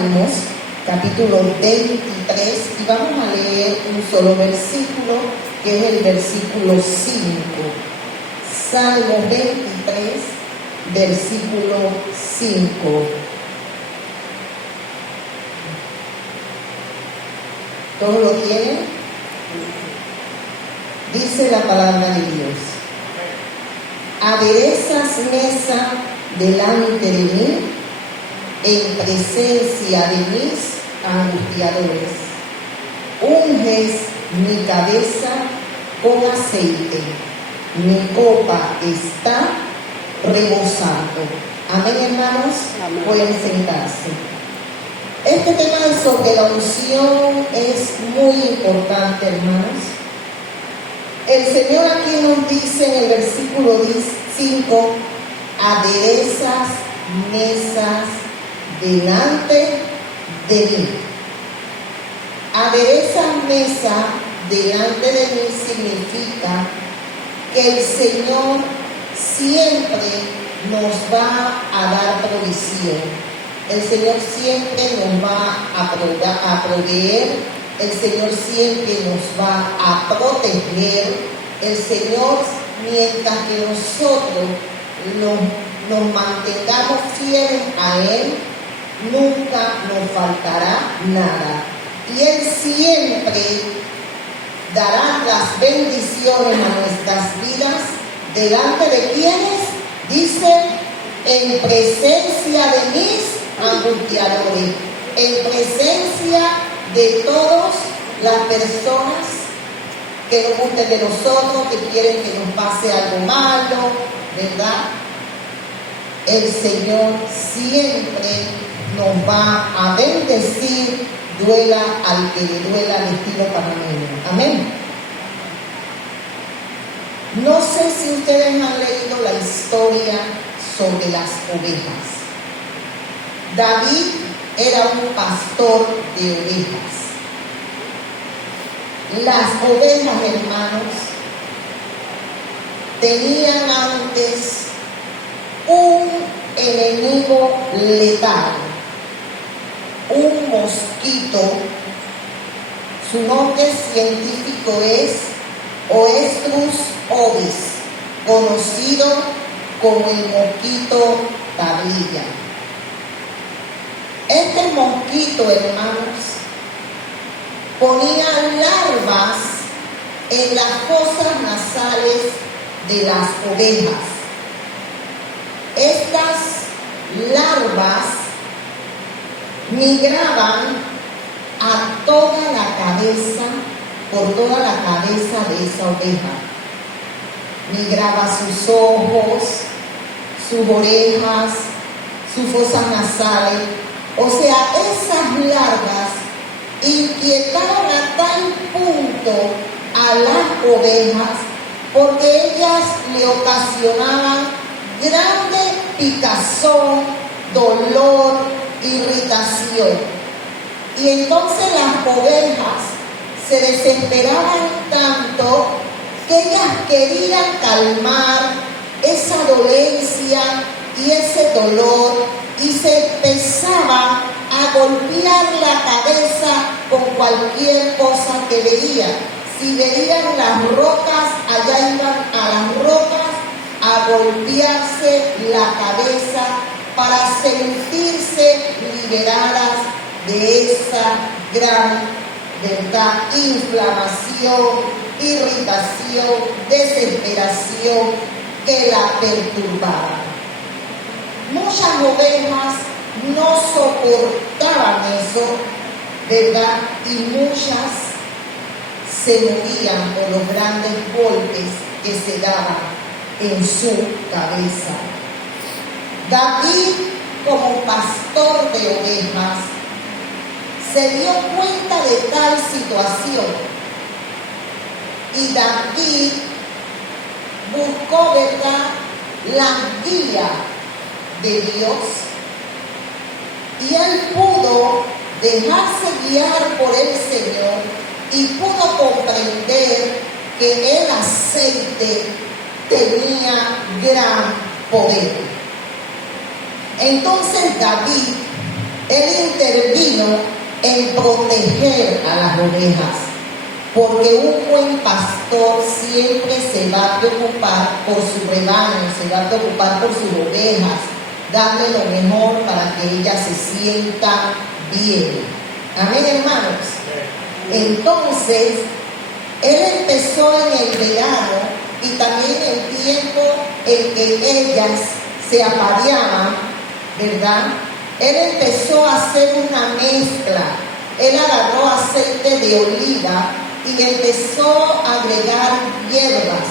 Salmos, capítulo 23, y vamos a leer un solo versículo, que es el versículo 5. Salmos 23, versículo 5. ¿Todos lo tienen? Dice la palabra de Dios: aderezas mesa delante de mí, en presencia de mis angustiadores. Unges mi cabeza con aceite, mi copa está rebosando. Amén, hermanos. Amén. Pueden sentarse. Este tema sobre la unción es muy importante, hermanos. El Señor aquí nos dice en el versículo 5: aderezas mesas delante de mí. Aderezas mesa delante de mí significa que el Señor siempre nos va a dar provisión. El Señor siempre nos va a proveer. El Señor siempre nos va a proteger. El Señor, mientras que nosotros nos mantengamos fieles a Él, nunca nos faltará nada. Y Él siempre dará las bendiciones a nuestras vidas. ¿Delante de quienes? Dice: en presencia de mis angustiadores, en presencia de todas las personas que no gusten de nosotros, que quieren que nos pase algo malo, ¿verdad? El Señor siempre nos va a bendecir, duela al que le duela, al estilo panameño. Amén. No sé si ustedes han leído la historia sobre las ovejas. David era un pastor de ovejas. Las ovejas, hermanos, tenían antes un enemigo letal, un mosquito. Su nombre científico es Oestrus ovis, conocido como el mosquito tablilla. Este mosquito, hermanos, ponía larvas en las fosas nasales de las ovejas. Estas larvas migraban a toda la cabeza, por toda la cabeza de esa oveja. Migraba sus ojos, sus orejas, sus fosas nasales. O sea, esas larvas inquietaban a tal punto a las ovejas, porque ellas le ocasionaban grande picazón, dolor, irritación. Y entonces las ovejas se desesperaban tanto que ellas querían calmar esa dolencia y ese dolor, y se empezaban a golpear la cabeza con cualquier cosa que veían. Si veían las rocas, allá iban a las rocas a golpearse la cabeza para sentirse liberadas de esa gran, ¿verdad?, inflamación, irritación, desesperación que la perturbaba. Muchas ovejas no soportaban eso, ¿verdad? Y muchas se morían por los grandes golpes que se daban en su cabeza. David, como pastor de ovejas, se dio cuenta de tal situación, y David buscó, ¿verdad?, la guía de Dios, y él pudo dejarse guiar por el Señor y pudo comprender que el aceite tenía gran poder. Entonces David Él intervino en proteger a las ovejas, porque un buen pastor siempre se va a preocupar por su rebaño, se va a preocupar por sus ovejas, darle lo mejor para que ellas se sientan bien. Amén, hermanos. Entonces, él empezó en el verano y también el tiempo en que ellas se apareaban, ¿verdad? Él empezó a hacer una mezcla. Él agarró aceite de oliva y empezó a agregar hierbas.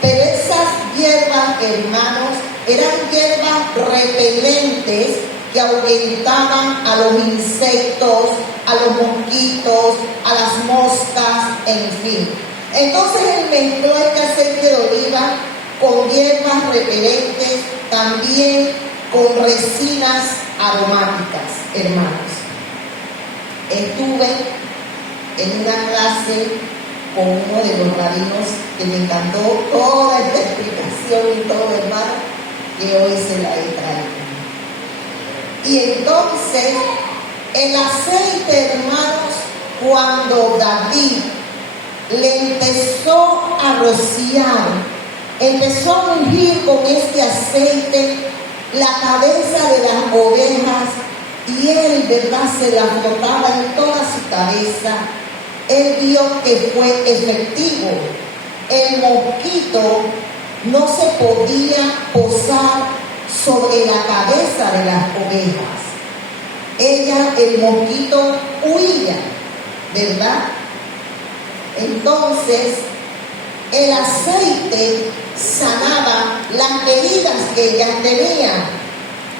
Pero esas hierbas, hermanos, eran hierbas repelentes que ahuyentaban a los insectos, a los mosquitos, a las moscas, en fin. Entonces él mezcló este aceite de oliva con hierbas repelentes, también con resinas aromáticas, hermanos. Estuve en una clase con uno de los rabinos que me encantó toda esta explicación y todo, hermano, que hoy se la he traído. Y entonces, el aceite, hermanos, cuando David le empezó a rociar, empezó a ungir con este aceite la cabeza de las ovejas, y él, ¿verdad?, se la frotaba en toda su cabeza. Él vio que fue efectivo. El mosquito no se podía posar sobre la cabeza de las ovejas. El mosquito huía, ¿verdad? Entonces, el aceite sanaba las heridas que ellas tenían.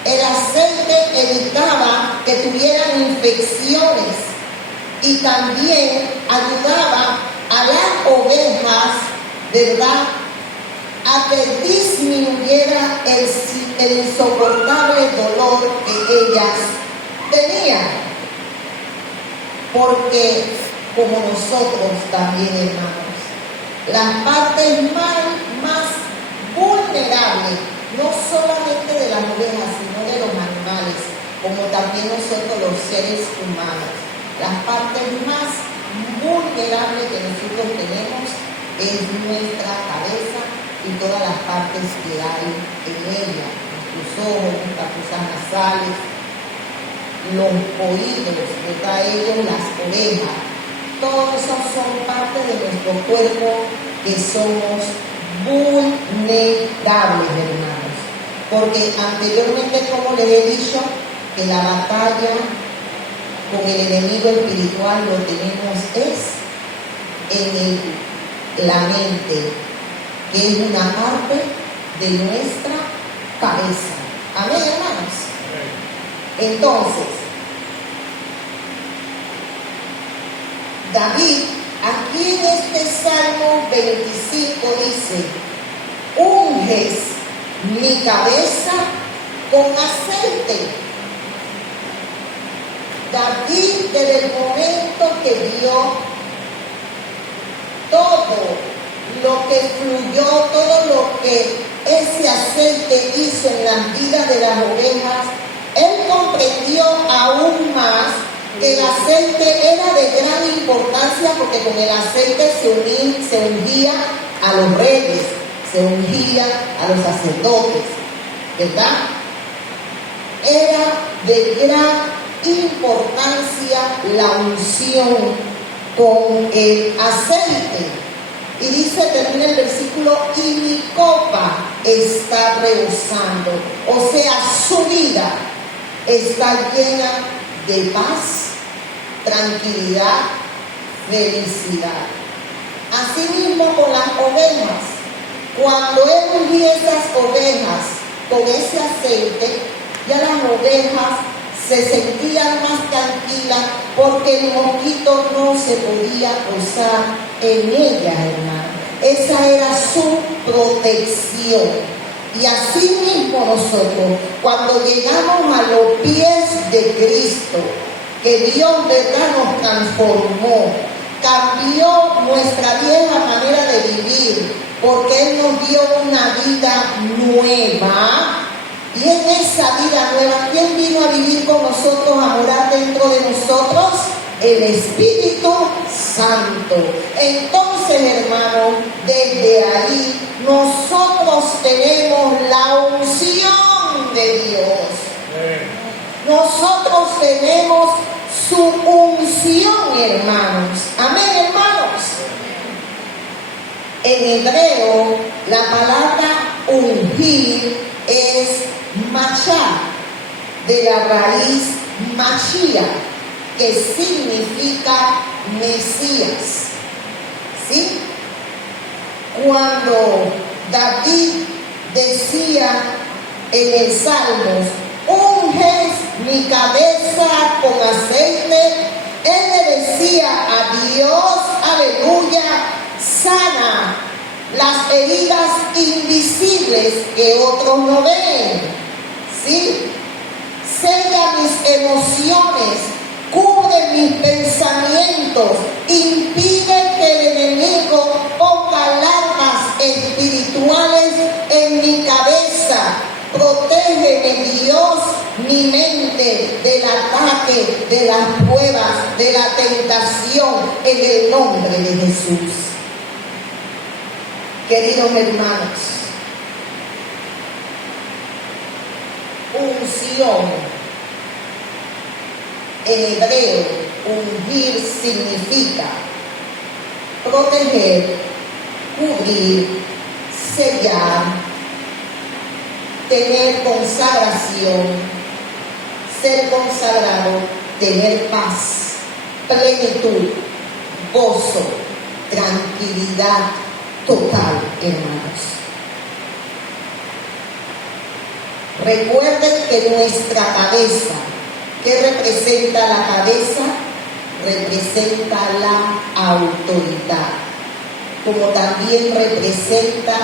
El aceite evitaba que tuvieran infecciones y también ayudaba a las ovejas, ¿verdad?, a que disminuyera el insoportable dolor que ellas tenían. Porque, como nosotros también, hermanos, las partes más vulnerables, no solamente de las ovejas, sino de los animales, como también nosotros los seres humanos, las partes más vulnerables que nosotros tenemos es nuestra cabeza y todas las partes que hay en ella, nuestros ojos, nuestras fosas nasales, los oídos, ¿verdad? Ellos, las orejas, todos esos son parte de nuestro cuerpo que somos vulnerables, hermanos, porque anteriormente, como les he dicho, que la batalla con el enemigo espiritual lo tenemos en la mente, que es una parte de nuestra cabeza. Amén, hermanos. Entonces, David, aquí en este Salmo 25 dice: unges mi cabeza con aceite. David, desde el momento que vio todo lo que fluyó, todo lo que ese aceite hizo en las vidas de las ovejas, él comprendió aún más que el aceite era de gran importancia, porque con el aceite se ungía a los reyes, se ungía a los sacerdotes, ¿verdad? Era de gran importancia la unción con el aceite. Y dice, termina el versículo: y mi copa está rebosando. O sea, su vida está llena de paz, tranquilidad, felicidad. Asimismo con las ovejas, cuando él ungía esas ovejas con ese aceite, ya las ovejas se sentían más tranquilas, porque el mosquito no se podía posar en ellas, hermano. Esa era su protección. Y así mismo nosotros, cuando llegamos a los pies de Cristo, que Dios, ¿verdad?, nos transformó, cambió nuestra vieja manera de vivir, porque Él nos dio una vida nueva, Y en esa vida nueva, ¿quién vino a vivir con nosotros, a morar dentro de nosotros? El Espíritu Santo. Entonces, hermanos, desde ahí nosotros tenemos la unción de Dios. Nosotros tenemos su unción, hermanos. Amén, hermanos. En hebreo, la palabra ungir es machá, de la raíz machía, que significa Mesías. ¿Sí? Cuando David decía en el Salmos, unges mi cabeza con aceite, él le decía a Dios, aleluya, sana las heridas invisibles que otros no ven. ¿Sí? Sella mis emociones, cubre mis pensamientos, impide que el enemigo ponga alarmas espirituales en mi cabeza. Protégeme, Dios, mi mente del ataque, de las pruebas, de la tentación, en el nombre de Jesús. Queridos hermanos, unción, en hebreo, ungir significa proteger, cubrir, sellar, tener consagración, ser consagrado, tener paz, plenitud, gozo, tranquilidad total, hermanos. Recuerden que nuestra cabeza, ¿qué representa la cabeza? Representa la autoridad, como también representa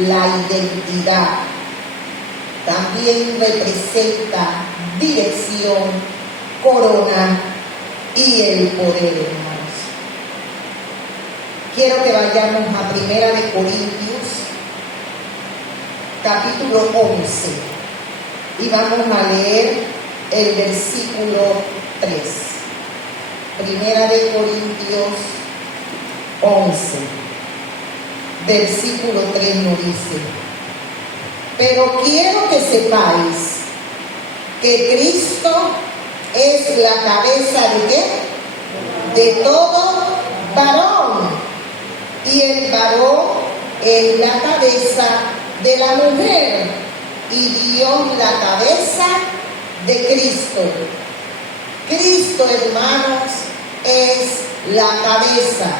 la identidad. También representa dirección, corona y el poder, hermanos. Quiero que vayamos a 1 Corintios, capítulo 11, y vamos a leer el versículo 3. 1 Corintios 11, versículo 3 nos dice: pero quiero que sepáis que Cristo es la cabeza de ¿qué? De todo varón, y el varón es la cabeza de la mujer, y Dios la cabeza de Cristo. Cristo, hermanos, es la cabeza,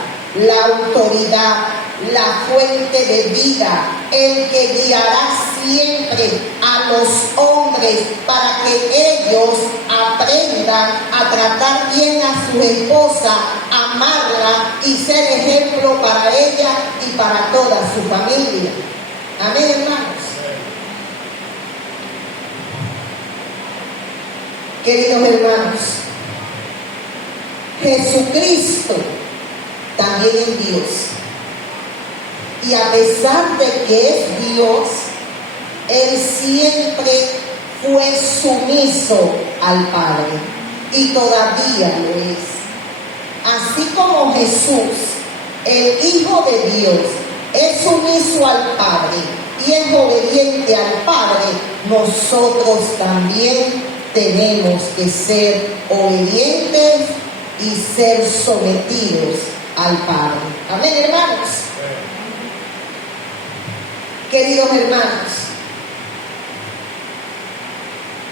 la autoridad, la fuente de vida, el que guiará siempre a los hombres para que ellos aprendan a tratar bien a su esposa, amarla y ser ejemplo para ella y para toda su familia. Amén, hermanos. Queridos hermanos, Jesucristo también es Dios. Y a pesar de que es Dios, Él siempre fue sumiso al Padre y todavía lo es. Así como Jesús, el Hijo de Dios, es sumiso al Padre y es obediente al Padre, nosotros también tenemos que ser obedientes y ser sometidos al Padre. Amén, hermanos. Queridos hermanos,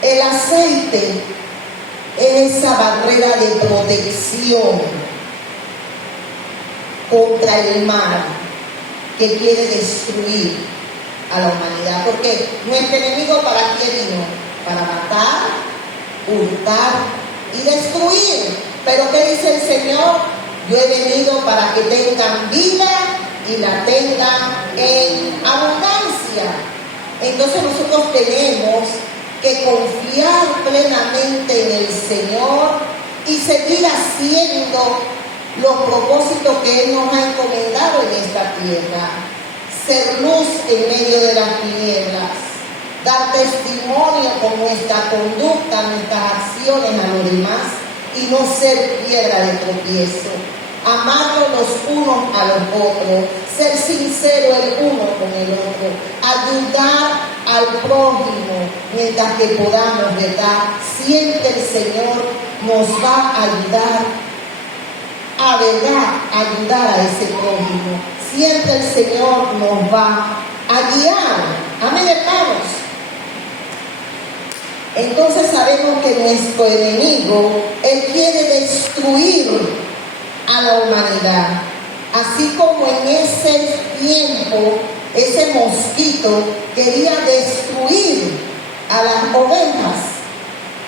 el aceite es esa barrera de protección contra el mal que quiere destruir a la humanidad. Porque nuestro enemigo, ¿para qué vino? Para matar, hurtar y destruir. Pero ¿qué dice el Señor? Yo he venido para que tengan vida y la tengan en abundancia. Entonces nosotros tenemos que confiar plenamente en el Señor y seguir haciendo los propósitos que Él nos ha encomendado en esta tierra. Ser luz en medio de las tinieblas, dar testimonio con nuestra conducta, nuestras acciones a los demás y no ser piedra de tropiezo. Amarnos los unos a los otros, ser sincero el uno con el otro, ayudar al prójimo mientras que podamos, ¿verdad? Siempre el Señor nos va a ayudar a, ¿verdad?, ayudar a ese prójimo. Siempre el Señor nos va a guiar. Amén, hermanos. Entonces sabemos que nuestro enemigo, él quiere destruir a la humanidad. Así como en ese tiempo, ese mosquito quería destruir a las ovejas,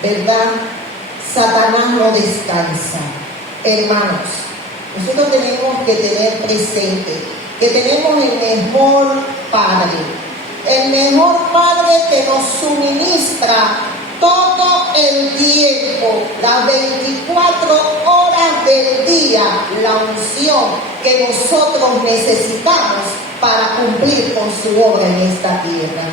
¿verdad? Satanás no descansa. Hermanos, nosotros tenemos que tener presente que tenemos el mejor Padre que nos suministra todo el tiempo, las 24 horas del día, la unción que nosotros necesitamos para cumplir con su obra en esta tierra.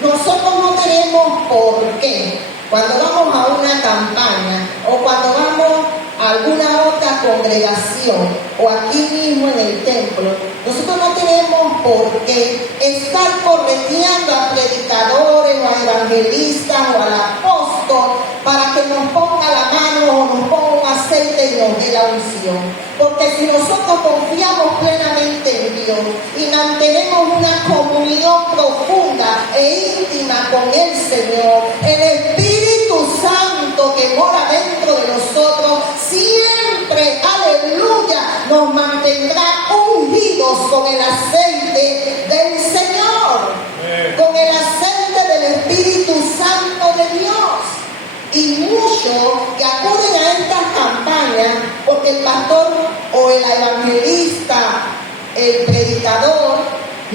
Nosotros no tenemos por qué, cuando vamos a una campaña o cuando vamos a alguna otra congregación o aquí mismo en el templo, nosotros no tenemos por qué estar correteando a predicadores o a evangelistas o al apóstol para que nos ponga la mano o nos ponga un aceite y nos dé la unción. Porque si nosotros confiamos plenamente en Dios y mantenemos una comunión profunda e íntima con el Señor, el Espíritu Santo que mora dentro de nosotros siempre, aleluya, nos mantendrá ungidos con el aceite del Señor, con el aceite del Espíritu Santo de Dios. Y muchos que acuden a estas campañas, porque el pastor o el evangelista, el predicador,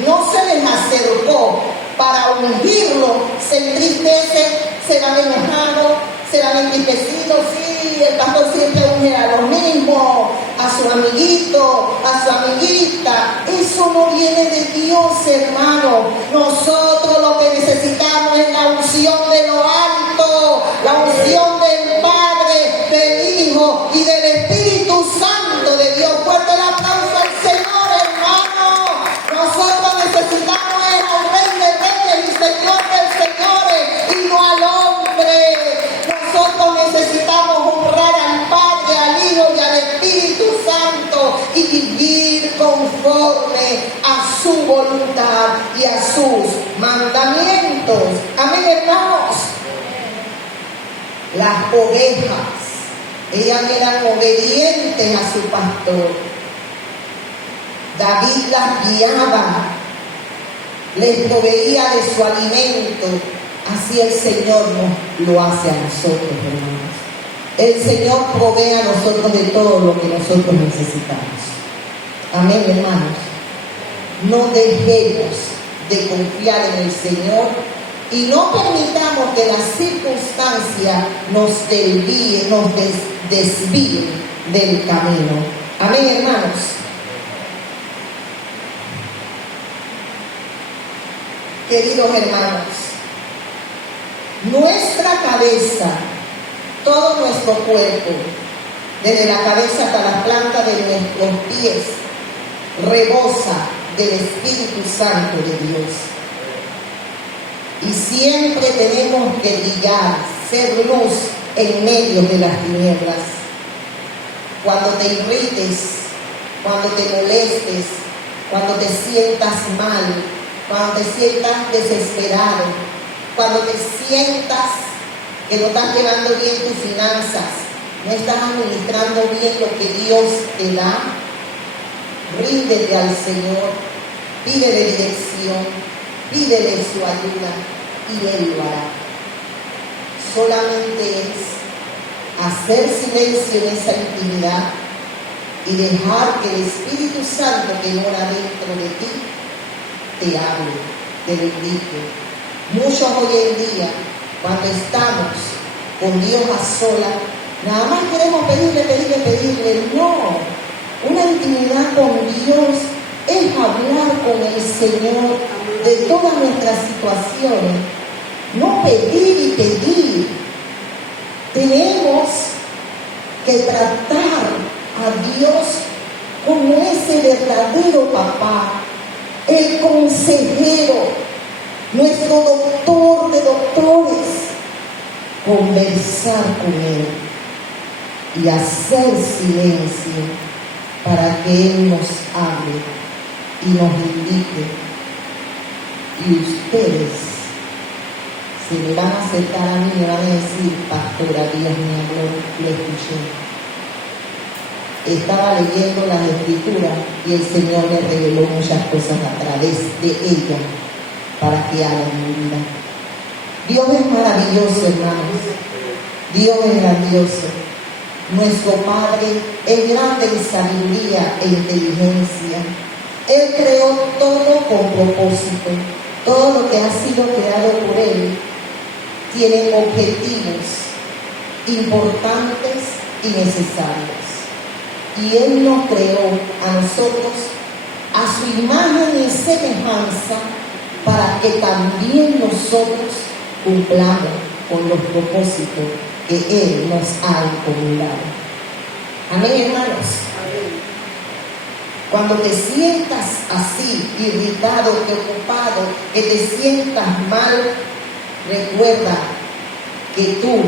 no se les acercó para ungirlo, se entristece, será enojado, será entristecido. Sí, el pastor siempre unge a los mismos, a su amiguito, a su amiguita. Eso no viene de Dios, hermano. Nosotros lo que necesitamos es la unción de lo alto, la unción del Padre, del Hijo y del Espíritu Santo de Dios. Fuerte el aplauso al Señor, hermano. Nosotros necesitamos al Rey de Reyes y Señor de Señores y no al hombre. Nosotros necesitamos honrar al Padre, al Hijo y al Espíritu Santo y vivir conforme a su voluntad y a sus mandamientos. Amén, hermanos. Las ovejas, ellas eran obedientes a su pastor. David las guiaba, les proveía de su alimento. Así el Señor lo hace a nosotros, hermanos. El Señor provee a nosotros de todo lo que nosotros necesitamos. Amén, hermanos. No dejemos de confiar en el Señor y no permitamos que las circunstancias nos desvíen, desvíen del camino. Amén, hermanos. Queridos hermanos, nuestra cabeza, todo nuestro cuerpo, desde la cabeza hasta la planta de nuestros pies, rebosa del Espíritu Santo de Dios. Y siempre tenemos que brillar, ser luz en medio de las tinieblas. Cuando te irrites, cuando te molestes, cuando te sientas mal, cuando te sientas desesperado, cuando te sientas que no estás llevando bien tus finanzas, no estás administrando bien lo que Dios te da, ríndete al Señor, pídele dirección, pídele su ayuda y Él lo hará. Solamente es hacer silencio en esa intimidad y dejar que el Espíritu Santo que mora dentro de ti te hable, te bendiga. Muchos hoy en día, cuando estamos con Dios a solas, nada más queremos pedirle. No, una intimidad con Dios es hablar con el Señor de todas nuestras situaciones no pedir y pedir. Tenemos que tratar a Dios como ese verdadero papá, el consejero, nuestro doctor de doctores. Conversar con Él y hacer silencio para que Él nos hable y nos indique. Y ustedes se me van a acercar a mí y me van a decir: pastora, Dios me habló, lo escuché. Estaba leyendo las escrituras y el Señor me reveló muchas cosas a través de ella para que haga mi vida. Dios es maravilloso, hermanos. Dios es grandioso. Nuestro Padre es grande en sabiduría e inteligencia. Él creó todo con propósito. Todo lo que ha sido creado por Él tiene objetivos importantes y necesarios. Y Él nos creó a nosotros a su imagen y semejanza para que también nosotros cumplamos con los propósitos que Él nos ha encomendado. Amén, hermanos. Cuando te sientas así, irritado, preocupado, que te sientas mal, recuerda que tú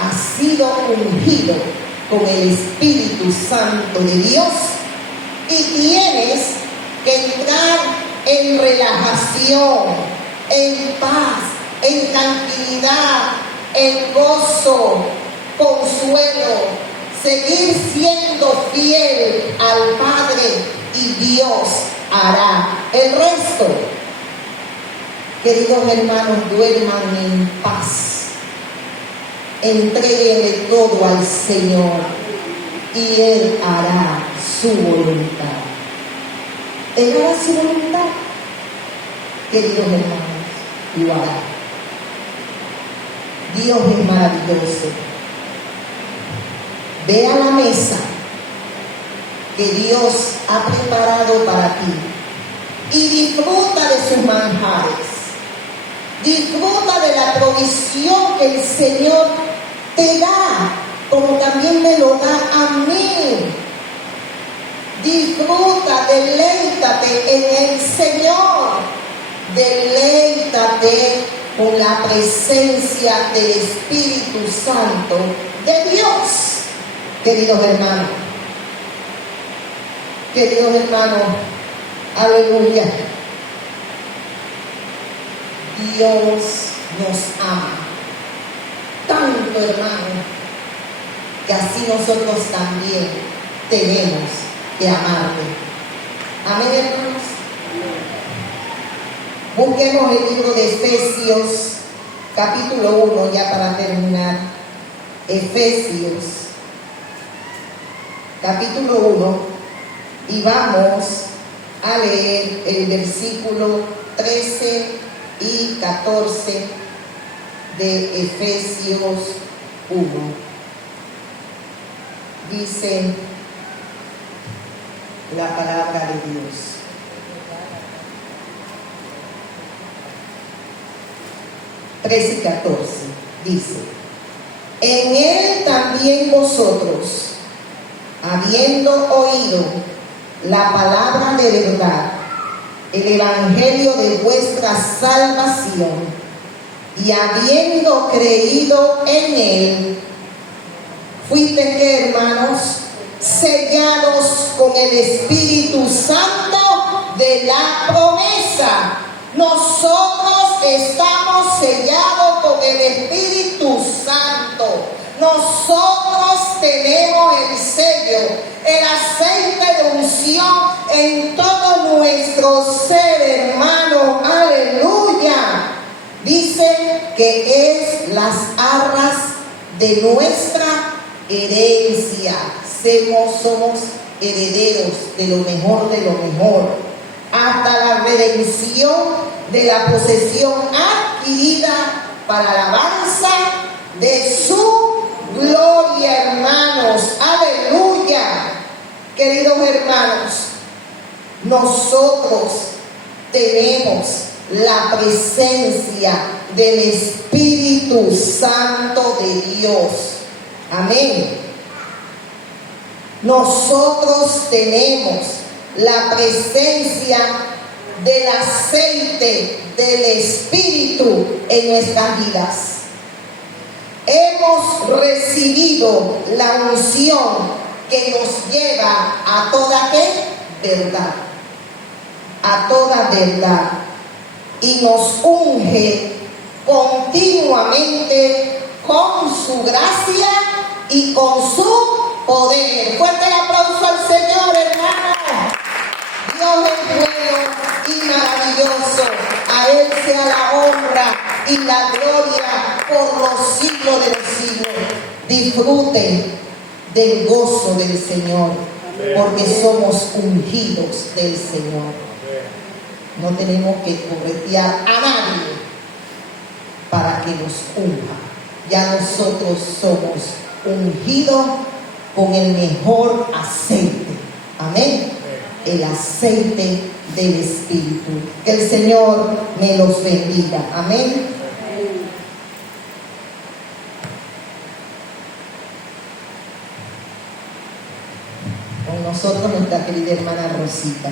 has sido ungido con el Espíritu Santo de Dios y tienes que entrar en relajación, en paz, en tranquilidad, en gozo, consuelo, seguir siendo fiel al Padre y Dios hará el resto. Queridos hermanos, duerman en paz, entréguenle todo al Señor y Él hará su voluntad. Él hará su voluntad, queridos hermanos, lo hará. Dios es maravilloso. Ve a la mesa que Dios ha preparado para ti y disfruta de sus manjares. Disfruta de la provisión que el Señor te da, como también me lo da a mí. Disfruta, deleítate en el Señor. Deleítate con la presencia del Espíritu Santo de Dios. Queridos hermanos, aleluya. Dios nos ama tanto, hermano, que así nosotros también tenemos que amarle. Amén, hermanos. Busquemos el libro de Efesios, capítulo 1, ya para terminar. Efesios, capítulo 1, y vamos a leer el versículo 13 y 14 de Efesios 1. Dice la palabra de Dios. Y 14 dice: en Él también vosotros, habiendo oído la palabra de verdad, el evangelio de vuestra salvación, y habiendo creído en Él, fuiste, que hermanos, sellados con el Espíritu Santo de la promesa. Nosotros estamos sellados con el Espíritu Santo. Nosotros tenemos el sello, el aceite de unción en todo nuestro ser, hermano. Aleluya. Dice que es las arras de nuestra herencia. Somos herederos de lo mejor de lo mejor, hasta la redención de la posesión adquirida para alabanza de su gloria, hermanos. Aleluya. Queridos hermanos, nosotros tenemos la presencia del Espíritu Santo de Dios. Amén. Nosotros tenemos la presencia del aceite del Espíritu en nuestras vidas. Hemos recibido la unción que nos lleva a toda verdad, a toda verdad, y nos unge continuamente con su gracia y con su poder. Fuerte el aplauso al Señor, hermano. Dios es bueno y maravilloso. A Él sea la honra y la gloria por los siglos de los siglos. Disfruten del gozo del Señor, porque somos ungidos del Señor. No tenemos que corretear a nadie para que nos unja. Ya nosotros somos ungidos con el mejor aceite. Amén. El aceite del Espíritu. Que el Señor me los bendiga. Amén. Con nosotros nuestra querida hermana Rosita.